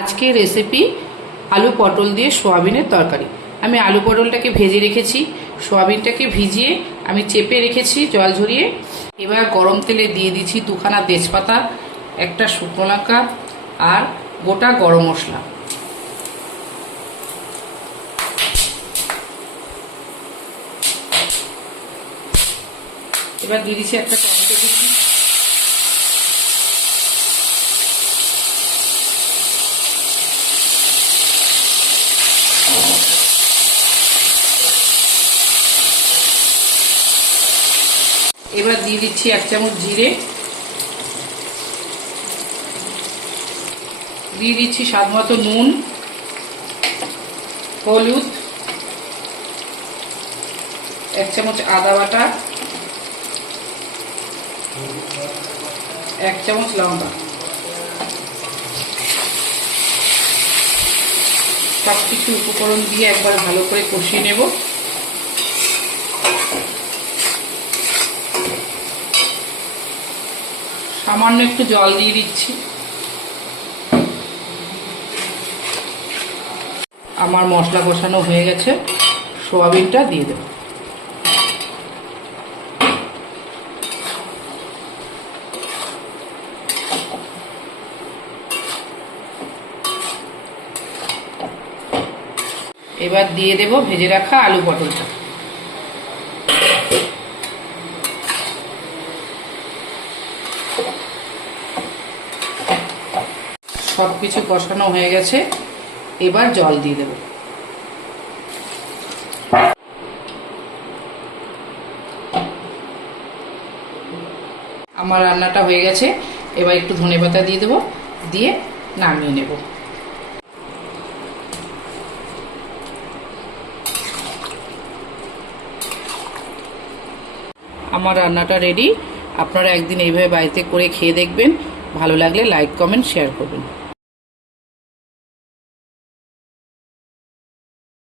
আজকে রেসিপি আলু পটল দিয়ে সোয়াবিনের তরকারি। আমি আলু পটলটাকে ভেজে রেখেছি। সোয়াবিনটাকে ভিজিয়ে আমি চেপে রেখেছি জল ঝরিয়ে। এবার গরম তেলে দিয়ে দিচ্ছি দুখানা তেজপাতা, একটা শুকনো লঙ্কা আর গোটা গরম মশলা। এবার দিয়ে দিচ্ছি একটা টমেটো কুচি। এবার দিয়ে দিচ্ছি এক চামচ জিরে। দিয়ে দিচ্ছি স্বাদ মতো নুন, হলুদ, এক চামচ আদা বাটা, এক চামচ লঙ্কা। সব কিছু উপকরণ দিয়ে একবার ভালো করে কষিয়ে নেব। সামান্য একটু জল দিয়ে দিচ্ছি। আমার মশলা কষানো হয়ে গেছে। সোয়াবিনটা দিয়ে দেবো। এবার দিয়ে দেব ভেজে রাখা আলু পটলটা। সব কিছু কষানো হয়ে গেছে। এবার জল দিয়ে দেব। আমার রান্নাটা হয়ে গেছে। এবার একটু ধনে পাতা দিয়ে দেবো, দিয়ে নামিয়ে নেব। আমার রান্নাটা রেডি আপনারা একদিন এইভাবে বাড়িতে করে খেয়ে দেখবেন। ভালো লাগলে লাইক কমেন্ট শেয়ার করবেন।